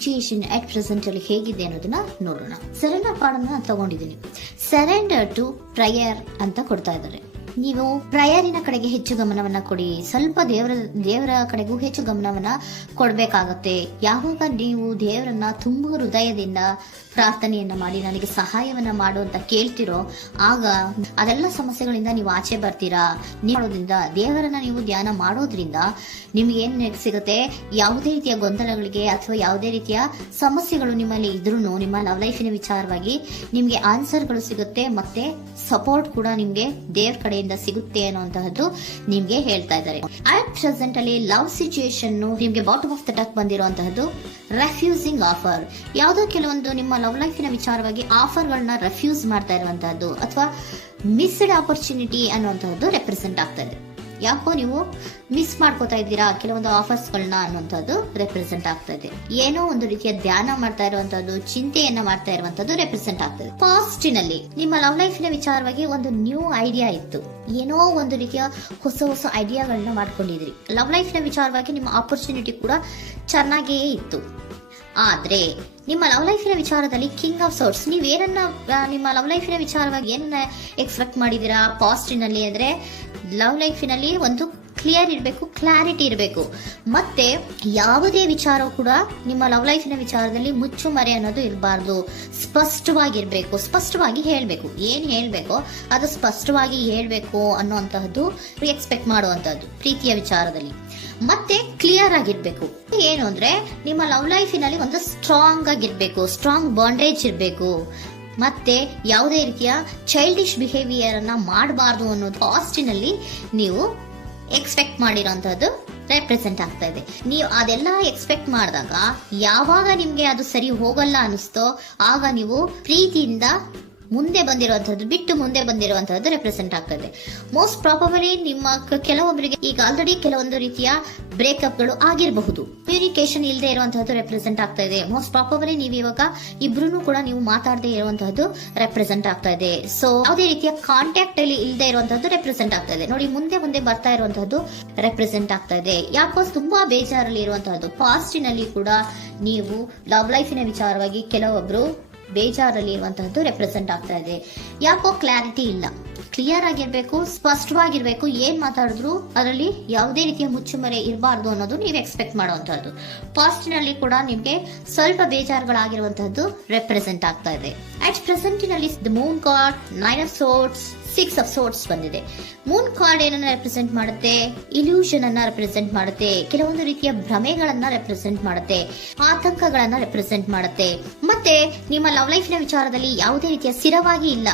Situation at present ಅಲ್ಲಿ ಹೇಗಿದೆ ಅನ್ನೋದನ್ನ ನೋಡೋಣ. ಸರೆಂಡರ್ ಕಾರ್ಡ್ ಅನ್ನ ತಗೊಂಡಿದ್ದೀನಿ. ಸರೆಂಡರ್ ಟು ಪ್ರಯರ್ ಅಂತ ಕೊಡ್ತಾ ಇದ್ದಾರೆ. ನೀವು ಪ್ರಯರಿನ ಕಡೆಗೆ ಹೆಚ್ಚು ಗಮನವನ್ನ ಕೊಡಿ, ಸ್ವಲ್ಪ ದೇವರ ಕಡೆಗೂ ಹೆಚ್ಚು ಗಮನವನ್ನ ಕೊಡ್ಬೇಕಾಗತ್ತೆ. ಯಾವಾಗ ನೀವು ದೇವರನ್ನ ತುಂಬಾ ಹೃದಯದಿಂದ ಪ್ರಾರ್ಥನೆಯನ್ನ ಮಾಡಿ ನನಗೆ ಸಹಾಯವನ್ನ ಮಾಡು ಅಂತ ಕೇಳ್ತಿರೋ, ಆಗ ಅದೆಲ್ಲ ಸಮಸ್ಯೆಗಳಿಂದ ನೀವು ಆಚೆ ಬರ್ತೀರಾ. ಮಾಡೋದ್ರಿಂದ, ದೇವರನ್ನ ನೀವು ಧ್ಯಾನ ಮಾಡೋದ್ರಿಂದ ನಿಮ್ಗೆ ಏನ್ ಸಿಗುತ್ತೆ, ಯಾವುದೇ ರೀತಿಯ ಗೊಂದಲಗಳಿಗೆ ಅಥವಾ ಯಾವುದೇ ರೀತಿಯ ಸಮಸ್ಯೆಗಳು ನಿಮ್ಮಲ್ಲಿ ಇದ್ರೂ ನಿಮ್ಮ ಲವ್ ಲೈಫಿನ ವಿಚಾರವಾಗಿ ನಿಮ್ಗೆ ಆನ್ಸರ್ಗಳು ಸಿಗುತ್ತೆ, ಮತ್ತೆ ಸಪೋರ್ಟ್ ಕೂಡ ನಿಮ್ಗೆ ದೇವ್ರ ಕಡೆಯಿಂದ ಸಿಗುತ್ತೆ ಅನ್ನುವಂತಹದ್ದು ನಿಮ್ಗೆ ಹೇಳ್ತಾ ಇದ್ದಾರೆ. ಅಟ್ ಪ್ರೆಸೆಂಟ್ ಅಲ್ಲಿ ಲವ್ ಸಿಚುಯೇಷನ್ ನಿಮ್ಗೆ ಬಾಟಮ್ ಆಫ್ ದ ಟಕ್ ಬಂದಿರುವಂತಹದ್ದು ರೆಫ್ಯೂಸಿಂಗ್ ಆಫರ್. ಯಾವುದೋ ಕೆಲವೊಂದು ನಿಮ್ಮ ಲವ್ ಲೈಫಿನ ವಿಚಾರವಾಗಿ ಆಫರ್ಗಳನ್ನ ರೆಫ್ಯೂಸ್ ಮಾಡ್ತಾ ಇರುವಂತಹದ್ದು ಅಥವಾ ಮಿಸ್ಡ್ ಆಪರ್ಚುನಿಟಿ ಅನ್ನುವಂತಹದ್ದು ರೆಪ್ರೆಸೆಂಟ್ ಆಗ್ತಾ ಇದೆ. ಯಾಕೋ ನೀವು ಮಿಸ್ ಮಾಡ್ಕೋತಾ ಇದ್ದೀರಾ ಕೆಲವೊಂದು ಆಫರ್ಸ್ ಗಳನ್ನ ಅನ್ನುವಂಥದ್ದು ರೆಪ್ರೆಸೆಂಟ್ ಆಗ್ತಾ ಇದೆ. ಏನೋ ಒಂದು ರೀತಿಯ ಧ್ಯಾನ ಮಾಡ್ತಾ ಇರುವಂತದ್ದು, ಚಿಂತೆಯನ್ನ ಮಾಡ್ತಾ ಇರುವಂತದ್ದು ರೆಪ್ರೆಸೆಂಟ್ ಆಗ್ತದೆ. ಪಾಸ್ಟಿನಲ್ಲಿ ನಿಮ್ಮ ಲವ್ ಲೈಫಿನ ವಿಚಾರವಾಗಿ ಒಂದು ನ್ಯೂ ಐಡಿಯಾ ಇತ್ತು, ಏನೋ ಒಂದು ರೀತಿಯ ಹೊಸ ಐಡಿಯಾಗಳನ್ನ ಮಾಡ್ಕೊಂಡಿದ್ರಿ. ಲವ್ ಲೈಫಿನ ವಿಚಾರವಾಗಿ ನಿಮ್ಮ ಆಪರ್ಚುನಿಟಿ ಕೂಡ ಚೆನ್ನಾಗಿಯೇ ಇತ್ತು. ಆದ್ರೆ ನಿಮ್ಮ ಲವ್ ಲೈಫಿನ ವಿಚಾರದಲ್ಲಿ ಕಿಂಗ್ ಆಫ್ ಸೋರ್ಟ್ಸ್, ನೀವೇನನ್ನ ನಿಮ್ಮ ಲವ್ ಲೈಫಿನ ವಿಚಾರವಾಗಿ ಏನನ್ನ ಎಕ್ಸ್ಪೆಕ್ಟ್ ಮಾಡಿದೀರಾ ಪಾಸ್ಟಿನಲ್ಲಿ ಅಂದ್ರೆ, ಲವ್ ಲೈಫಿನಲ್ಲಿ ಒಂದು ಕ್ಲಿಯರ್ ಇರಬೇಕು, ಕ್ಲಾರಿಟಿ ಇರಬೇಕು, ಮತ್ತೆ ಯಾವುದೇ ವಿಚಾರ ಕೂಡ ನಿಮ್ಮ ಲವ್ ಲೈಫಿನ ವಿಚಾರದಲ್ಲಿ ಮುಚ್ಚುಮರೆ ಅನ್ನೋದು ಇರಬಾರ್ದು. ಸ್ಪಷ್ಟವಾಗಿರ್ಬೇಕು, ಸ್ಪಷ್ಟವಾಗಿ ಹೇಳ್ಬೇಕು, ಏನ್ ಹೇಳ್ಬೇಕೋ ಅದು ಸ್ಪಷ್ಟವಾಗಿ ಹೇಳ್ಬೇಕು ಅನ್ನುವಂತಹದ್ದು ಎಕ್ಸ್ಪೆಕ್ಟ್ ಮಾಡುವಂತಹದ್ದು ಪ್ರೀತಿಯ ವಿಚಾರದಲ್ಲಿ. ಮತ್ತೆ ಕ್ಲಿಯರ್ ಆಗಿರ್ಬೇಕು. ಏನು ಅಂದ್ರೆ ನಿಮ್ಮ ಲವ್ ಲೈಫಿನಲ್ಲಿ ಒಂದು ಸ್ಟ್ರಾಂಗ್ ಆಗಿರ್ಬೇಕು, ಸ್ಟ್ರಾಂಗ್ ಬಾಂಡೇಜ್ ಇರಬೇಕು, ಮತ್ತೆ ಯಾವುದೇ ರೀತಿಯ ಚೈಲ್ಡಿಶ್ ಬಿಹೇವಿಯರ್ ಅನ್ನ ಮಾಡಬಾರ್ದು ಅನ್ನೋದು ಪಾಸ್ಟಿನಲ್ಲಿ ನೀವು ಎಕ್ಸ್ಪೆಕ್ಟ್ ಮಾಡಿರೋಂಥದ್ದು ರೆಪ್ರೆಸೆಂಟ್ ಆಗ್ತಾ ಇದೆ. ನೀವು ಅದೆಲ್ಲ ಎಕ್ಸ್ಪೆಕ್ಟ್ ಮಾಡಿದಾಗ ಯಾವಾಗ ನಿಮ್ಗೆ ಅದು ಸರಿ ಹೋಗಲ್ಲ ಅನಿಸ್ತೋ ಆಗ ನೀವು ಪ್ರೀತಿಯಿಂದ ಮುಂದೆ ಬಂದಿರುವಂತಹದ್ದು ಬಿಟ್ಟು ಮುಂದೆ ಬಂದಿರುವಂತಹದ್ದು ರೆಪ್ರೆಸೆಂಟ್ ಆಗ್ತದೆ. ಮೋಸ್ಟ್ ಪ್ರಾಬಬಲಿ ನಿಮ್ಮ ಕೆಲವೊಬ್ಬರಿಗೆ ಈಗ ಆಲ್ರೆಡಿ ಕೆಲವೊಂದು ರೀತಿಯ ಬ್ರೇಕಪ್ ಗಳು ಆಗಿರಬಹುದು, ಕಮ್ಯುನಿಕೇಶನ್ ಇಲ್ಲದೆ ಇರುವಂತಹದ್ದು ರೆಪ್ರೆಸೆಂಟ್ ಆಗ್ತಾ ಇದೆ. ಮೋಸ್ಟ್ ಪ್ರಾಬಬಲಿ ನೀವು ಇವಾಗ ಇಬ್ರು ಕೂಡ ನೀವು ಮಾತಾಡದೆ ಇರುವಂತಹದ್ದು ರೆಪ್ರೆಸೆಂಟ್ ಆಗ್ತಾ ಇದೆ. ಸೊ ಯಾವುದೇ ರೀತಿಯ ಕಾಂಟ್ಯಾಕ್ಟ್ ಅಲ್ಲಿ ಇಲ್ಲದೆ ಇರುವಂತಹದ್ದು ರೆಪ್ರೆಸೆಂಟ್ ಆಗ್ತಾ ಇದೆ. ನೋಡಿ, ಮುಂದೆ ಬರ್ತಾ ಇರುವಂತಹದ್ದು ರೆಪ್ರೆಸೆಂಟ್ ಆಗ್ತಾ ಇದೆ. ಯಾಕೋ ತುಂಬಾ ಬೇಜಾರಲ್ಲಿ ಇರುವಂತಹದ್ದು. ಪಾಸ್ಟಿನಲ್ಲಿ ಕೂಡ ನೀವು ಲವ್ ಲೈಫಿನ ವಿಚಾರವಾಗಿ ಕೆಲವೊಬ್ರು ಬೇಜಾರಲ್ಲಿ ಇರುವಂತಹದ್ದು ರೆಪ್ರೆಸೆಂಟ್ ಆಗ್ತಾ ಇದೆ. ಯಾಕೋ ಕ್ಲಾರಿಟಿ ಇಲ್ಲ, ಕ್ಲಿಯರ್ ಆಗಿರ್ಬೇಕು, ಸ್ಪಷ್ಟವಾಗಿರ್ಬೇಕು, ಏನ್ ಮಾತಾಡಿದ್ರು ಅದರಲ್ಲಿ ಯಾವುದೇ ರೀತಿಯ ಮುಚ್ಚುಮರೆ ಇರಬಾರ್ದು ಅನ್ನೋದು ನೀವು ಎಕ್ಸ್ಪೆಕ್ಟ್ ಮಾಡುವಂತಹದ್ದು. ಪಾಸ್ಟಿನಲ್ಲಿ ಕೂಡ ನಿಮ್ಗೆ ಸ್ವಲ್ಪ ಬೇಜಾರುಗಳಾಗಿರುವಂತಹದ್ದು ರೆಪ್ರೆಸೆಂಟ್ ಆಗ್ತಾ ಇದೆ. ಅಟ್ ಪ್ರೆಸೆಂಟಿನಲ್ಲಿ the moon card, 9 of swords, 6 of swords ಬಂದಿದೆ. ಮೂನ್ ಕಾರ್ಡ್ ಏನನ್ನ ರೆಪ್ರೆಸೆಂಟ್ ಮಾಡುತ್ತೆ? ಇಲ್ಯೂಷನ್ ಅನ್ನ ರೆಪ್ರೆಸೆಂಟ್ ಮಾಡುತ್ತೆ, ಕೆಲವೊಂದು ರೀತಿಯ ಭ್ರಮೆಗಳನ್ನ ರೆಪ್ರೆಸೆಂಟ್ ಮಾಡುತ್ತೆ, ಆತಂಕಗಳನ್ನ ರೆಪ್ರೆಸೆಂಟ್ ಮಾಡುತ್ತೆ. ಮತ್ತೆ ನಿಮ್ಮ ಲವ್ ಲೈಫಿನ ವಿಚಾರದಲ್ಲಿ ಯಾವುದೇ ರೀತಿಯ ಸ್ಥಿರವಾಗಿ ಇಲ್ಲ,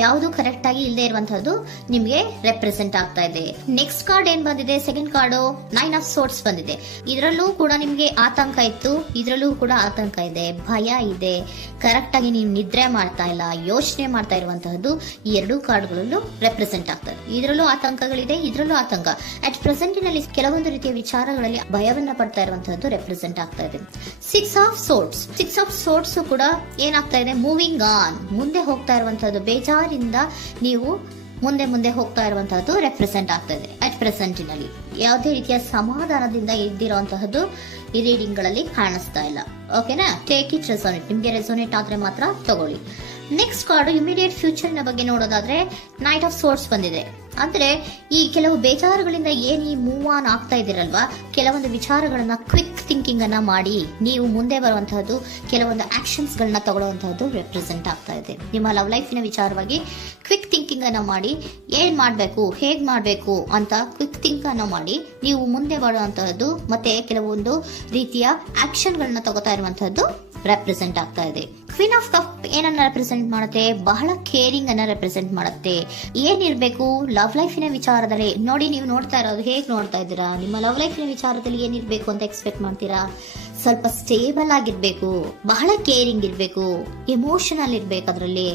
ಯಾವುದು ಕರೆಕ್ಟ್ ಆಗಿ ಇಲ್ಲದೆ ಇರುವಂತಹದ್ದು ನಿಮ್ಗೆ ರೆಪ್ರೆಸೆಂಟ್ ಆಗ್ತಾ ಇದೆ. ನೆಕ್ಸ್ಟ್ ಕಾರ್ಡ್ ಏನ್ ಬಂದಿದೆ? ಸೆಕೆಂಡ್ ಕಾರ್ಡ್ 9 of swords ಬಂದಿದೆ. ಇದರಲ್ಲೂ ಕೂಡ ನಿಮ್ಗೆ ಆತಂಕ ಇತ್ತು, ಇದರಲ್ಲೂ ಕೂಡ ಆತಂಕ ಇದೆ, ಭಯ ಇದೆ, ಕರೆಕ್ಟ್ ಆಗಿ ನೀವು ನಿದ್ರೆ ಮಾಡ್ತಾ ಇಲ್ಲ, ಯೋಚನೆ ಮಾಡ್ತಾ ಇರುವಂತಹದ್ದು ಈ ಎರಡೂ ಕಾರ್ಡ್ಗಳಲ್ಲೂ ರೆಪ್ರೆಸೆಂಟ್ ಆಗ್ತದೆ. ಇದರಲ್ಲೂ ಆತಂಕಗಳಿದೆ, ಇದರಲ್ಲೂ ಆತಂಕ. ಅಟ್ ಪ್ರೆಸೆಂಟಿನಲ್ಲಿ ಕೆಲವೊಂದು ರೀತಿಯ ವಿಚಾರಗಳಲ್ಲಿ ಭಯವನ್ನ ಪಡ್ತಾ ಇರುವಂತಹದ್ದು ರೆಪ್ರೆಸೆಂಟ್ ಆಗ್ತಾ ಇದೆ. 6 of swords, 6 of swords ಕೂಡ ಏನಾಗ್ತಾ ಇದೆ? ಮೂವಿಂಗ್ ಆನ್, ಮುಂದೆ ಹೋಗ್ತಾ ಇರುವಂತಹದ್ದು, ಬೇಜಾರಿಂದ ನೀವು ಮುಂದೆ ಹೋಗ್ತಾ ಇರುವಂತಹದ್ದು ರೆಪ್ರೆಸೆಂಟ್ ಆಗ್ತದೆ. ಅಟ್ ಪ್ರೆಸೆಂಟಿನಲ್ಲಿ ಯಾವುದೇ ರೀತಿಯ ಸಮಾಧಾನದಿಂದ ಇದ್ದಿರುವಂತಹದ್ದು ಈ ರೀಡಿಂಗ್ ಗಳಲ್ಲಿ ಕಾಣಿಸ್ತಾ ಇಲ್ಲ. ಓಕೆನಾ? ಟೇಕ್ ಇಟ್ ರೆಸೋನೇಟ್, ನಿಮ್ಗೆ ರೆಸೋನೇಟ್ ಆದ್ರೆ ಮಾತ್ರ ತಗೊಳ್ಳಿ. ನೆಕ್ಸ್ಟ್ ಕಾರ್ಡ್ ಇಮಿಡಿಯೇಟ್ ಫ್ಯೂಚರ್ ನ ಬಗ್ಗೆ ನೋಡೋದಾದ್ರೆ ನೈಟ್ ಆಫ್ ಸೋರ್ಸ್ ಬಂದಿದೆ. ಅಂದ್ರೆ ಈ ಕೆಲವು ಬೇಜಾರುಗಳಿಂದ ಏನ್ ಈ ಮೂವ್ ಆನ್ ಆಗ್ತಾ ಇದ್ದೀರಲ್ವಾ, ಕೆಲವೊಂದು ವಿಚಾರಗಳನ್ನ ಕ್ವಿಕ್ ಥಿಂಕಿಂಗ್ ಅನ್ನ ಮಾಡಿ ನೀವು ಮುಂದೆ ಬರುವಂತಹದ್ದು, ಕೆಲವೊಂದು ಆಕ್ಷನ್ಸ್ ಗಳನ್ನ ತಗೊಳ್ಳುವಂತಹದ್ದು ರೆಪ್ರೆಸೆಂಟ್ ಆಗ್ತಾ ಇದೆ. ನಿಮ್ಮ ಲವ್ ಲೈಫಿನ ವಿಚಾರವಾಗಿ ಕ್ವಿಕ್ ಥಿಂಕಿಂಗ್ ಅನ್ನ ಮಾಡಿ ಏನ್ ಮಾಡ್ಬೇಕು, ಹೇಗ್ ಮಾಡ್ಬೇಕು ಅಂತ ಕ್ವಿಕ್ ಥಿಂಕ್ ಅನ್ನ ಮಾಡಿ ನೀವು ಮುಂದೆ ಬರುವಂತಹದ್ದು, ಮತ್ತೆ ಕೆಲವೊಂದು ರೀತಿಯ ಆಕ್ಷನ್ ಗಳನ್ನ ತಗೋತಾ ಇರುವಂತಹದ್ದು ರೆಪ್ರೆಸೆಂಟ್ ಆಗ್ತಾ ಇದೆ. ಕ್ವೀನ್ ಆಫ್ ಕಪ್ ಏನನ್ನ ರೆಪ್ರೆಸೆಂಟ್ ಮಾಡುತ್ತೆ? ಬಹಳ ಕೇರಿಂಗ್ ಅನ್ನ ರೆಪ್ರೆಸೆಂಟ್ ಮಾಡುತ್ತೆ. ಏನಿರ್ಬೇಕು ಲವ್ ಲೈಫಿನ ವಿಚಾರದಲ್ಲಿ? ನೋಡಿ, ನೀವು ನೋಡ್ತಾ ಇರೋದು ಹೇಗ್ ನೋಡ್ತಾ ಇದ್ದೀರಾ? ನಿಮ್ಮ ಲವ್ ಲೈಫಿನ ವಿಚಾರದಲ್ಲಿ ಏನಿರ್ಬೇಕು ಅಂತ ಎಕ್ಸ್ಪೆಕ್ಟ್ ಮಾಡ್ತೀರಾ? ಸ್ವಲ್ಪ ಸ್ಟೇಬಲ್ ಆಗಿರ್ಬೇಕು, ಬಹಳ ಕೇರಿಂಗ್ ಇರ್ಬೇಕು, ಎಮೋಷನಲ್ ಇರ್ಬೇಕು ಅದರಲ್ಲಿ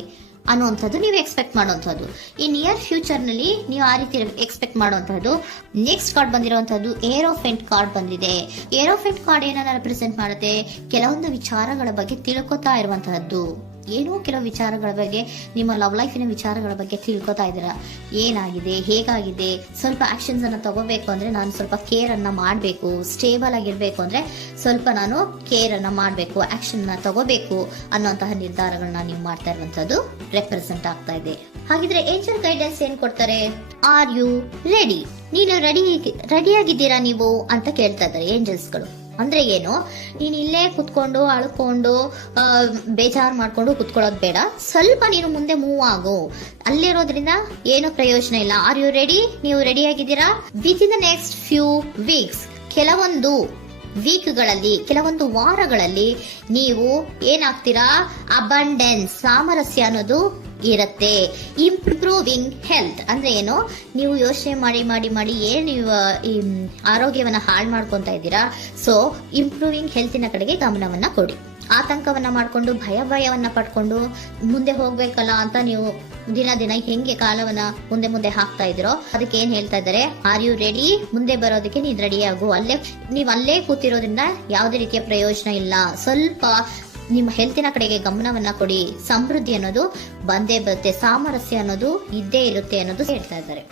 ಅನ್ನುವಂಥದ್ದು ನೀವು ಎಕ್ಸ್ಪೆಕ್ಟ್ ಮಾಡುವಂಥದ್ದು. ಈ ನಿಯರ್ ಫ್ಯೂಚರ್ ನಲ್ಲಿ ನೀವು ಆ ರೀತಿ ಎಕ್ಸ್ಪೆಕ್ಟ್ ಮಾಡುವಂತಹದ್ದು. ನೆಕ್ಸ್ಟ್ ಕಾರ್ಡ್ ಬಂದಿರುವಂತಹದ್ದು ಏರೋಫೆಂಟ್ ಕಾರ್ಡ್ ಬಂದಿದೆ. ಏರೋಫೆಂಟ್ ಕಾರ್ಡ್ ಏನನ್ನ ರೆಪ್ರೆಸೆಂಟ್ ಮಾಡುತ್ತೆ? ಕೆಲವೊಂದು ವಿಚಾರಗಳ ಬಗ್ಗೆ ತಿಳ್ಕೊತಾ ಇರುವಂತಹದ್ದು, ಏನೋ ಕೆಲವು ವಿಚಾರಗಳ ಬಗ್ಗೆ, ನಿಮ್ಮ ಲವ್ ಲೈಫಿನ ವಿಚಾರಗಳ ಬಗ್ಗೆ ತಿಳ್ಕೊತಾ ಇದ್ದೀರಾ. ಏನಾಗಿದೆ, ಹೇಗಾಗಿದೆ, ಸ್ವಲ್ಪ ಆಕ್ಷನ್ಸ್ ಅನ್ನ ತಗೋಬೇಕು ಅಂದ್ರೆ ನಾನು ಸ್ವಲ್ಪ ಕೇರ್ ಅನ್ನ ಮಾಡಬೇಕು, ಸ್ಟೇಬಲ್ ಆಗಿರ್ಬೇಕು ಅಂದ್ರೆ ಸ್ವಲ್ಪ ನಾನು ಕೇರ್ ಅನ್ನ ಮಾಡಬೇಕು, ಆಕ್ಷನ್ ಅನ್ನ ತಗೋಬೇಕು ಅನ್ನುವಂತಹ ನಿರ್ಧಾರಗಳನ್ನ ನೀವು ಮಾಡ್ತಾ ಇರುವಂತದ್ದು ರೆಪ್ರೆಸೆಂಟ್ ಆಗ್ತಾ ಇದೆ. ಹಾಗಿದ್ರೆ ಏಂಜಲ್ ಗೈಡೆನ್ಸ್ ಏನ್ ಕೊಡ್ತಾರೆ? Are you ready? ನೀನು ರೆಡಿಯಾಗಿದ್ದೀರಾ ನೀವು ಅಂತ ಕೇಳ್ತಾ ಇದ್ದಾರೆ ಏಂಜಲ್ಸ್ಗಳು. ಅಂದ್ರೆ ಏನು, ನೀನ್ ಇಲ್ಲೇ ಕುತ್ಕೊಂಡು ಅಳ್ಕೊಂಡು ಬೇಜಾರು ಮಾಡ್ಕೊಂಡು ಕುತ್ಕೊಳ್ಳೋದು ಬೇಡ, ಸ್ವಲ್ಪ ನೀನು ಮುಂದೆ ಮೂವ್ ಆಗು. ಅಲ್ಲಿರೋದ್ರಿಂದ ಏನು ಪ್ರಯೋಜನ ಇಲ್ಲ. Are you ready? ನೀವು ರೆಡಿ ಆಗಿದ್ದೀರಾ? With in the next few weeks, ಕೆಲವೊಂದು ವೀಕ್ಗಳಲ್ಲಿ, ಕೆಲವೊಂದು ವಾರಗಳಲ್ಲಿ ನೀವು ಏನಾಗ್ತೀರಾ? ಅಬಂಡೆನ್ಸ್, ಸಾಮರಸ್ಯ ಅನ್ನೋದು ಇರುತ್ತೆ. ಇಂಪ್ರೂವಿಂಗ್ ಹೆಲ್ತ್ ಅಂದ್ರೆ ಏನು, ನೀವು ಯೋಚನೆ ಮಾಡಿ ಮಾಡಿ ಮಾಡಿ ಏನು ನೀವು ಈ ಆರೋಗ್ಯವನ್ನ ಹಾಳು ಮಾಡ್ಕೊಂತ ಇದ್ದೀರಾ. ಸೊ ಇಂಪ್ರೂವಿಂಗ್ ಹೆಲ್ತಿನ ಕಡೆಗೆ ಗಮನವನ್ನ ಕೊಡಿ. ಆತಂಕವನ್ನ ಮಾಡ್ಕೊಂಡು ಭಯವನ್ನ ಪಡ್ಕೊಂಡು ಮುಂದೆ ಹೋಗ್ಬೇಕಲ್ಲ ಅಂತ ನೀವು ದಿನ ದಿನ ಹೆಂಗೆ ಕಾಲವನ್ನ ಮುಂದೆ ಹಾಕ್ತಾ ಇದ್ದೀರೋ ಅದಕ್ಕೆ ಏನ್ ಹೇಳ್ತಾ ಇದ್ದಾರೆ? Are you ready? ಮುಂದೆ ಬರೋದಕ್ಕೆ ನೀನ್ ರೆಡಿ ಆಗು. ನೀವ್ ಅಲ್ಲೇ ಕೂತಿರೋದ್ರಿಂದ ಯಾವುದೇ ರೀತಿಯ ಪ್ರಯೋಜನ ಇಲ್ಲ. ಸ್ವಲ್ಪ ನಿಮ್ಮ ಹೆಲ್ತಿನ ಕಡೆಗೆ ಗಮನವನ್ನ ಕೊಡಿ. ಸಮೃದ್ಧಿ ಅನ್ನೋದು ಬಂದೇ ಬರುತ್ತೆ, ಸಾಮರಸ್ಯ ಅನ್ನೋದು ಇದ್ದೇ ಇರುತ್ತೆ ಅನ್ನೋದು ಹೇಳ್ತಾ ಇದ್ದಾರೆ.